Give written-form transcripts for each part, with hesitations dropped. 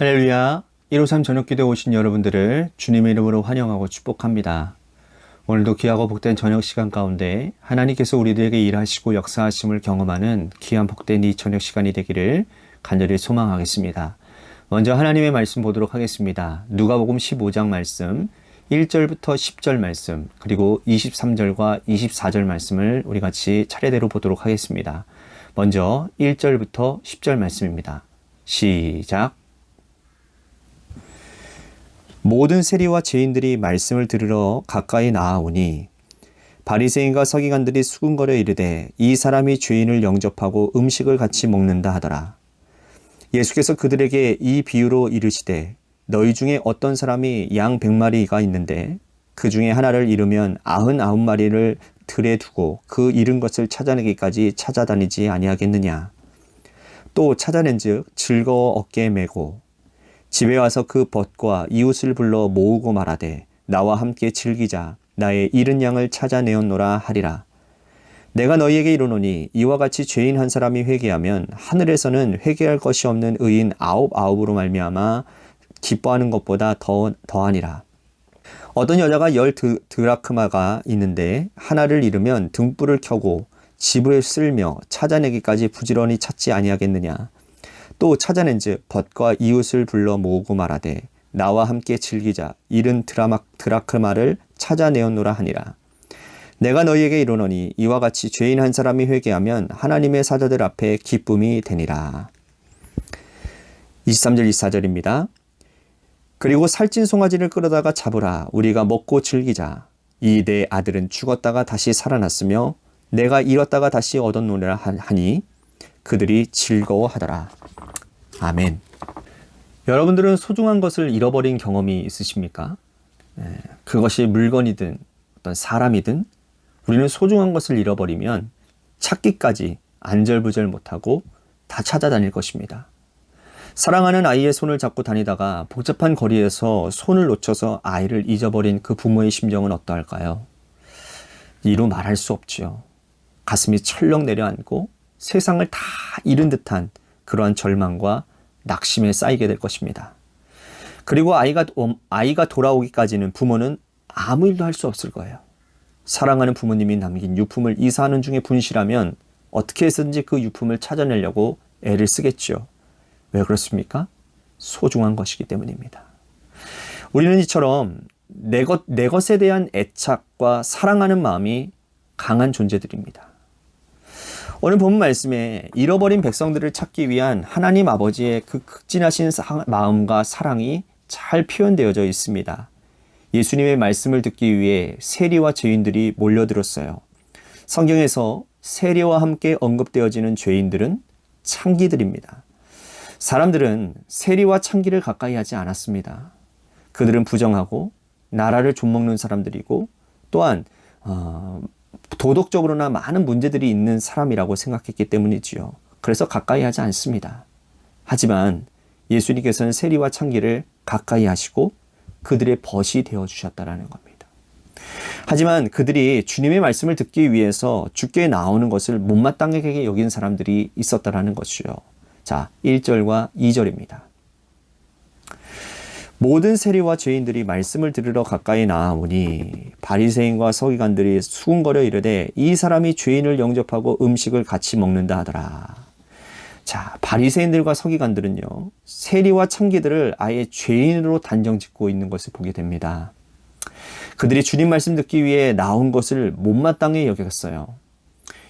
할렐루야. 153 저녁기도에 오신 여러분들을 주님의 이름으로 환영하고 축복합니다. 오늘도 귀하고 복된 저녁 시간 가운데 하나님께서 우리들에게 일하시고 역사하심을 경험하는 귀한 복된 이 저녁 시간이 되기를 간절히 소망하겠습니다. 먼저 하나님의 말씀 보도록 하겠습니다. 누가복음 15장 말씀 1절부터 10절 말씀 그리고 23절과 24절 말씀을 우리 같이 차례대로 보도록 하겠습니다. 먼저 1절부터 10절 말씀입니다. 시작. 모든 세리와 죄인들이 말씀을 들으러 가까이 나아오니 바리새인과 서기관들이 수군거려 이르되 이 사람이 죄인을 영접하고 음식을 같이 먹는다 하더라. 예수께서 그들에게 이 비유로 이르시되 너희 중에 어떤 사람이 양 100마리가 있는데 그 중에 하나를 잃으면 99마리를 들에 두고 그 잃은 것을 찾아내기까지 찾아다니지 아니하겠느냐. 또 찾아낸즉 즐거워 어깨에 메고 집에 와서 그 벗과 이웃을 불러 모으고 말하되 나와 함께 즐기자. 나의 잃은 양을 찾아내었노라 하리라. 내가 너희에게 이르노니 이와 같이 죄인 한 사람이 회개하면 하늘에서는 회개할 것이 없는 의인 99으로 말미암아 기뻐하는 것보다 더하니라. 어떤 여자가 10 드라크마가 있는데 하나를 잃으면 등불을 켜고 집을 쓸며 찾아내기까지 부지런히 찾지 아니하겠느냐. 또 찾아낸즉 벗과 이웃을 불러 모으고 말하되 나와 함께 즐기자. 잃은 드라크마를 찾아내었노라 하니라. 내가 너희에게 이르노니 이와 같이 죄인 한 사람이 회개하면 하나님의 사자들 앞에 기쁨이 되니라. 23절 24절입니다. 그리고 살찐 송아지를 끌어다가 잡으라. 우리가 먹고 즐기자. 이 내 아들은 죽었다가 다시 살아났으며 내가 잃었다가 다시 얻었노라 하니 그들이 즐거워하더라. 아멘. 여러분들은 소중한 것을 잃어버린 경험이 있으십니까? 그것이 물건이든 어떤 사람이든 우리는 소중한 것을 잃어버리면 찾기까지 안절부절 못하고 다 찾아다닐 것입니다. 사랑하는 아이의 손을 잡고 다니다가 복잡한 거리에서 손을 놓쳐서 아이를 잊어버린 그 부모의 심정은 어떠할까요? 이루 말할 수 없지요. 가슴이 철렁 내려앉고 세상을 다 잃은 듯한 그러한 절망과 낙심에 쌓이게 될 것입니다. 그리고 아이가 돌아오기까지는 부모는 아무 일도 할 수 없을 거예요. 사랑하는 부모님이 남긴 유품을 이사하는 중에 분실하면 어떻게 해서든지 그 유품을 찾아내려고 애를 쓰겠죠. 왜 그렇습니까? 소중한 것이기 때문입니다. 우리는 이처럼 내 것에 대한 애착과 사랑하는 마음이 강한 존재들입니다. 오늘 본문 말씀에 잃어버린 백성들을 찾기 위한 하나님 아버지의 그 극진하신 마음과 사랑이 잘 표현되어져 있습니다. 예수님의 말씀을 듣기 위해 세리와 죄인들이 몰려들었어요. 성경에서 세리와 함께 언급되어지는 죄인들은 창기들입니다. 사람들은 세리와 창기를 가까이 하지 않았습니다. 그들은 부정하고 나라를 좀먹는 사람들이고 또한 도덕적으로나 많은 문제들이 있는 사람이라고 생각했기 때문이지요. 그래서 가까이 하지 않습니다. 하지만 예수님께서는 세리와 창기를 가까이 하시고 그들의 벗이 되어주셨다는 겁니다. 하지만 그들이 주님의 말씀을 듣기 위해서 주께 나오는 것을 못마땅하게 여긴 사람들이 있었다는 것이요. 자, 1절과 2절입니다. 모든 세리와 죄인들이 말씀을 들으러 가까이 나아오니 바리새인과 서기관들이 수군거려 이르되 이 사람이 죄인을 영접하고 음식을 같이 먹는다 하더라. 자, 바리새인들과 서기관들은요, 세리와 창기들을 아예 죄인으로 단정짓고 있는 것을 보게 됩니다. 그들이 주님 말씀 듣기 위해 나온 것을 못마땅히 여겼어요.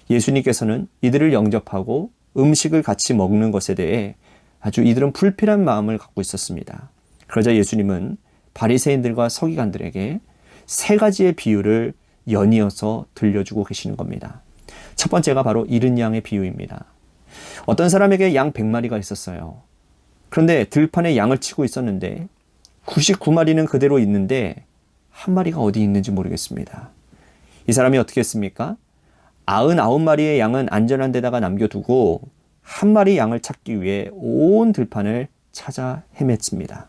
예수님께서는 이들을 영접하고 음식을 같이 먹는 것에 대해 아주 이들은 불필요한 마음을 갖고 있었습니다. 그러자 예수님은 바리새인들과 서기관들에게 세 가지의 비유를 연이어서 들려주고 계시는 겁니다. 첫 번째가 바로 잃은 양의 비유입니다. 어떤 사람에게 양 100마리가 있었어요. 그런데 들판에 양을 치고 있었는데 99마리는 그대로 있는데 한 마리가 어디 있는지 모르겠습니다. 이 사람이 어떻게 했습니까? 99마리의 양은 안전한 데다가 남겨두고 한 마리 양을 찾기 위해 온 들판을 찾아 헤맸습니다.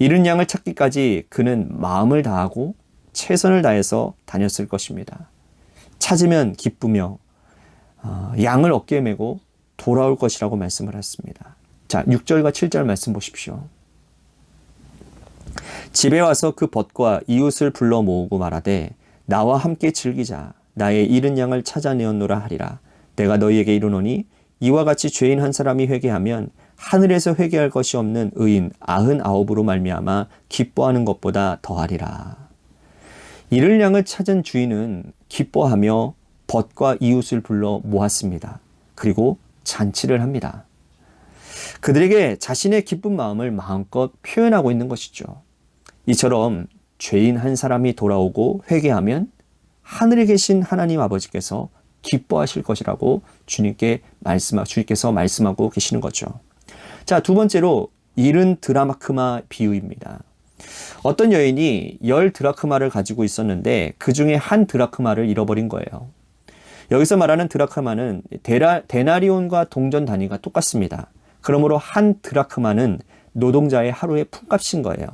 잃은 양을 찾기까지 그는 마음을 다하고 최선을 다해서 다녔을 것입니다. 찾으면 기쁘며 양을 어깨에 메고 돌아올 것이라고 말씀을 했습니다. 자, 6절과 7절 말씀 보십시오. 집에 와서 그 벗과 이웃을 불러 모으고 말하되 나와 함께 즐기자. 나의 잃은 양을 찾아내었노라 하리라. 내가 너희에게 이르노니 이와 같이 죄인 한 사람이 회개하면 하늘에서 회개할 것이 없는 의인 99으로 말미암아 기뻐하는 것보다 더하리라. 잃은 양을 찾은 주인은 기뻐하며 벗과 이웃을 불러 모았습니다. 그리고 잔치를 합니다. 그들에게 자신의 기쁜 마음을 마음껏 표현하고 있는 것이죠. 이처럼 죄인 한 사람이 돌아오고 회개하면 하늘에 계신 하나님 아버지께서 기뻐하실 것이라고 주님께서 말씀하고 계시는 거죠. 자, 두 번째로 잃은 드라크마 비유입니다. 어떤 여인이 10 드라크마를 가지고 있었는데 그 중에 한 드라크마를 잃어버린 거예요. 여기서 말하는 드라크마는 데나리온과 동전 단위가 똑같습니다. 그러므로 한 드라크마는 노동자의 하루의 품값인 거예요.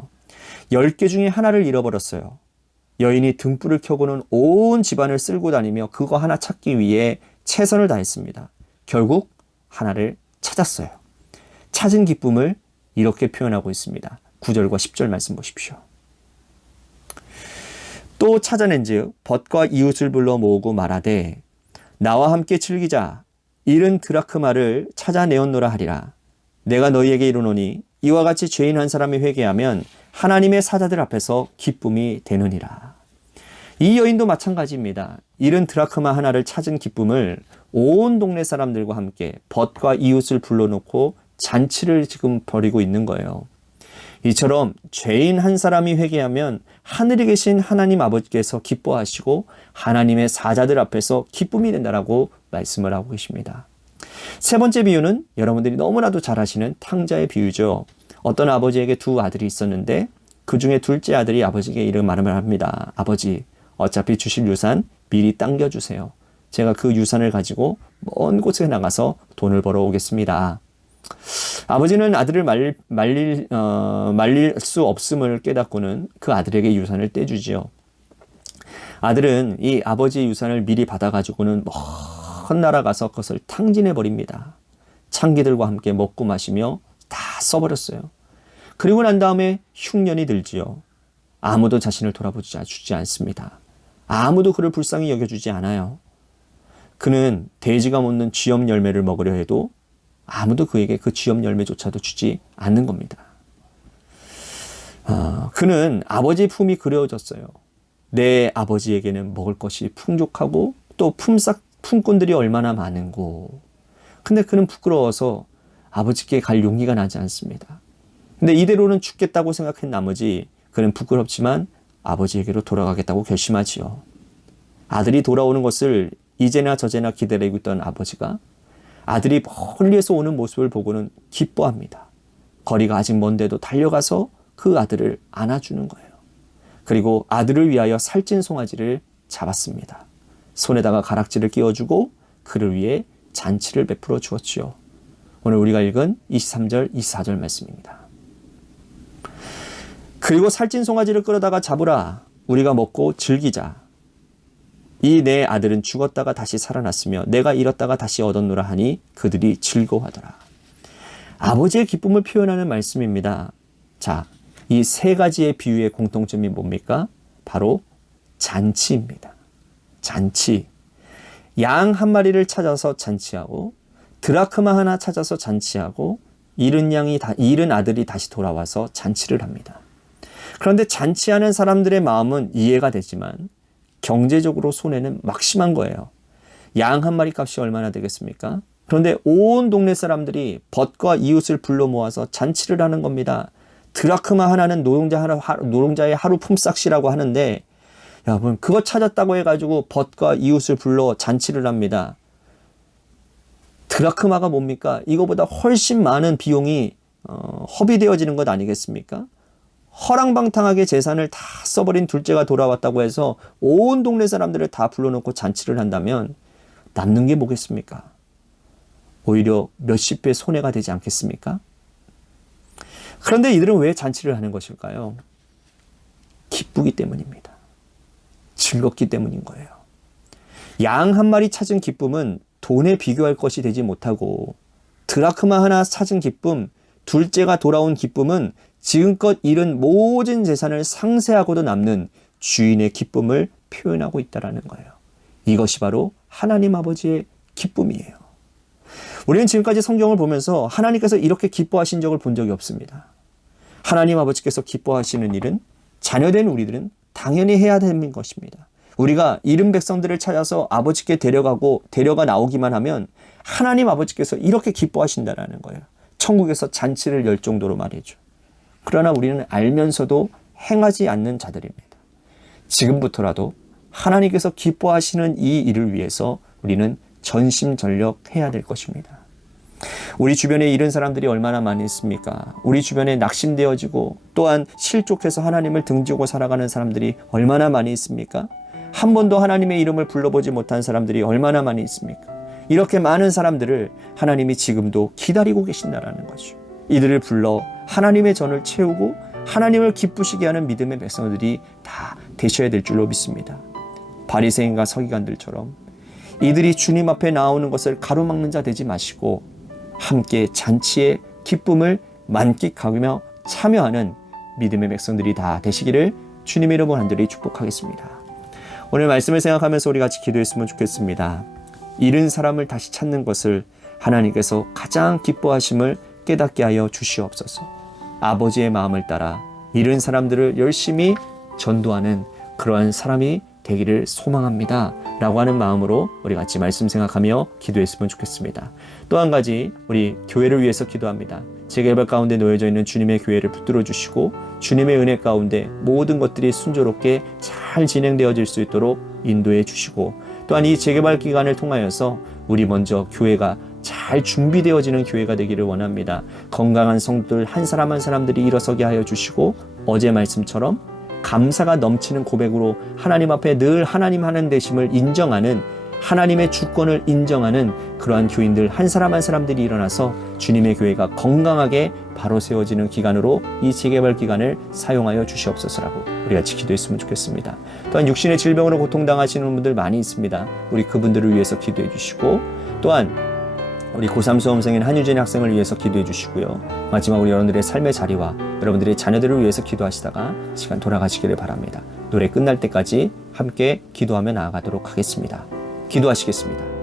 10개 중에 하나를 잃어버렸어요. 여인이 등불을 켜고는 온 집안을 쓸고 다니며 그거 하나 찾기 위해 최선을 다했습니다. 결국 하나를 찾았어요. 찾은 기쁨을 이렇게 표현하고 있습니다. 9절과 10절 말씀 보십시오. 또 찾아낸즉 벗과 이웃을 불러 모으고 말하되 나와 함께 즐기자. 잃은 드라크마를 찾아내었노라 하리라. 내가 너희에게 이르노니 이와 같이 죄인 한 사람이 회개하면 하나님의 사자들 앞에서 기쁨이 되느니라. 이 여인도 마찬가지입니다. 잃은 드라크마 하나를 찾은 기쁨을 온 동네 사람들과 함께 벗과 이웃을 불러놓고 잔치를 지금 벌이고 있는 거예요. 이처럼 죄인 한 사람이 회개하면 하늘에 계신 하나님 아버지께서 기뻐하시고 하나님의 사자들 앞에서 기쁨이 된다라고 말씀을 하고 계십니다. 세 번째 비유는 여러분들이 너무나도 잘 아시는 탕자의 비유죠. 어떤 아버지에게 두 아들이 있었는데 그 중에 둘째 아들이 아버지에게 이런 말을 합니다. 아버지, 어차피 주실 유산 미리 당겨주세요. 제가 그 유산을 가지고 먼 곳에 나가서 돈을 벌어 오겠습니다. 아버지는 아들을 말릴 수 없음을 깨닫고는 그 아들에게 유산을 떼주지요. 아들은 이 아버지의 유산을 미리 받아가지고는 먼 나라 가서 그것을 탕진해 버립니다. 창기들과 함께 먹고 마시며 다 써버렸어요. 그리고 난 다음에 흉년이 들지요. 아무도 자신을 돌아보지 않습니다. 아무도 그를 불쌍히 여겨주지 않아요. 그는 돼지가 묻는 쥐염 열매를 먹으려 해도 아무도 그에게 그 쥐염 열매조차도 주지 않는 겁니다. 그는 아버지의 품이 그리워졌어요. 내 아버지에게는 먹을 것이 풍족하고 또 품꾼들이 얼마나 많은고. 근데 그는 부끄러워서 아버지께 갈 용기가 나지 않습니다. 근데 이대로는 죽겠다고 생각한 나머지 그는 부끄럽지만 아버지에게로 돌아가겠다고 결심하지요. 아들이 돌아오는 것을 이제나 저제나 기다리고 있던 아버지가 아들이 멀리에서 오는 모습을 보고는 기뻐합니다. 거리가 아직 먼데도 달려가서 그 아들을 안아주는 거예요. 그리고 아들을 위하여 살찐 송아지를 잡았습니다. 손에다가 가락지를 끼워주고 그를 위해 잔치를 베풀어 주었지요. 오늘 우리가 읽은 23절, 24절 말씀입니다. 그리고 살찐 송아지를 끌어다가 잡으라. 우리가 먹고 즐기자. 이 내 아들은 죽었다가 다시 살아났으며 내가 잃었다가 다시 얻었노라 하니 그들이 즐거워하더라. 아버지의 기쁨을 표현하는 말씀입니다. 자, 이 세 가지의 비유의 공통점이 뭡니까? 바로 잔치입니다. 잔치. 양 한 마리를 찾아서 잔치하고 드라크마 하나 찾아서 잔치하고 잃은 아들이 다시 돌아와서 잔치를 합니다. 그런데 잔치하는 사람들의 마음은 이해가 되지만 경제적으로 손해는 막심한 거예요. 양 한 마리 값이 얼마나 되겠습니까? 그런데 온 동네 사람들이 벗과 이웃을 불러 모아서 잔치를 하는 겁니다. 드라크마 하나는 노동자의 하루 품삯이라고 하는데 여러분 그거 찾았다고 해가지고 벗과 이웃을 불러 잔치를 합니다. 드라크마가 뭡니까? 이거보다 훨씬 많은 비용이 허비되어지는 것 아니겠습니까? 허랑방탕하게 재산을 다 써버린 둘째가 돌아왔다고 해서 온 동네 사람들을 다 불러놓고 잔치를 한다면 남는 게 뭐겠습니까? 오히려 몇십 배 손해가 되지 않겠습니까? 그런데 이들은 왜 잔치를 하는 것일까요? 기쁘기 때문입니다. 즐겁기 때문인 거예요. 양 한 마리 찾은 기쁨은 돈에 비교할 것이 되지 못하고 드라크마 하나 찾은 기쁨, 둘째가 돌아온 기쁨은 지금껏 잃은 모든 재산을 상쇄하고도 남는 주인의 기쁨을 표현하고 있다는 거예요. 이것이 바로 하나님 아버지의 기쁨이에요. 우리는 지금까지 성경을 보면서 하나님께서 이렇게 기뻐하신 적을 본 적이 없습니다. 하나님 아버지께서 기뻐하시는 일은 자녀된 우리들은 당연히 해야 되는 것입니다. 우리가 잃은 백성들을 찾아서 아버지께 데려가 나오기만 하면 하나님 아버지께서 이렇게 기뻐하신다는 거예요. 천국에서 잔치를 열 정도로 말이죠. 그러나 우리는 알면서도 행하지 않는 자들입니다. 지금부터라도 하나님께서 기뻐하시는 이 일을 위해서 우리는 전심전력해야 될 것입니다. 우리 주변에 이런 사람들이 얼마나 많이 있습니까? 우리 주변에 낙심되어지고 또한 실족해서 하나님을 등지고 살아가는 사람들이 얼마나 많이 있습니까? 한 번도 하나님의 이름을 불러보지 못한 사람들이 얼마나 많이 있습니까? 이렇게 많은 사람들을 하나님이 지금도 기다리고 계신다는 거죠. 이들을 불러 하나님의 전을 채우고 하나님을 기쁘시게 하는 믿음의 백성들이 다 되셔야 될 줄로 믿습니다. 바리새인과 서기관들처럼 이들이 주님 앞에 나오는 것을 가로막는 자 되지 마시고 함께 잔치의 기쁨을 만끽하며 참여하는 믿음의 백성들이 다 되시기를 주님의 이름으로 간절히 축복하겠습니다. 오늘 말씀을 생각하면서 우리 같이 기도했으면 좋겠습니다. 잃은 사람을 다시 찾는 것을 하나님께서 가장 기뻐하심을 깨닫게 하여 주시옵소서. 아버지의 마음을 따라 잃은 사람들을 열심히 전도하는 그러한 사람이 되기를 소망합니다 라고 하는 마음으로 우리 같이 말씀 생각하며 기도했으면 좋겠습니다. 또 한 가지 우리 교회를 위해서 기도합니다. 재개발 가운데 놓여져 있는 주님의 교회를 붙들어 주시고 주님의 은혜 가운데 모든 것들이 순조롭게 잘 진행되어질 수 있도록 인도해 주시고 또한 이 재개발 기간을 통하여서 우리 먼저 교회가 잘 준비되어지는 교회가 되기를 원합니다. 건강한 성도들 한 사람 한 사람들이 일어서게 하여 주시고 어제 말씀처럼 감사가 넘치는 고백으로 하나님 앞에 늘 하나님 하는 되심을 인정하는 하나님의 주권을 인정하는 그러한 교인들 한 사람 한 사람들이 일어나서 주님의 교회가 건강하게 바로 세워지는 기간으로 이 재개발 기간을 사용하여 주시옵소서라고 우리 같이 기도했으면 좋겠습니다. 또한 육신의 질병으로 고통당하시는 분들 많이 있습니다. 우리 그분들을 위해서 기도해 주시고 또한 우리 고3 수험생인 한유진 학생을 위해서 기도해 주시고요. 마지막으로 여러분들의 삶의 자리와 여러분들의 자녀들을 위해서 기도하시다가 시간 돌아가시기를 바랍니다. 노래 끝날 때까지 함께 기도하며 나아가도록 하겠습니다. 기도하시겠습니다.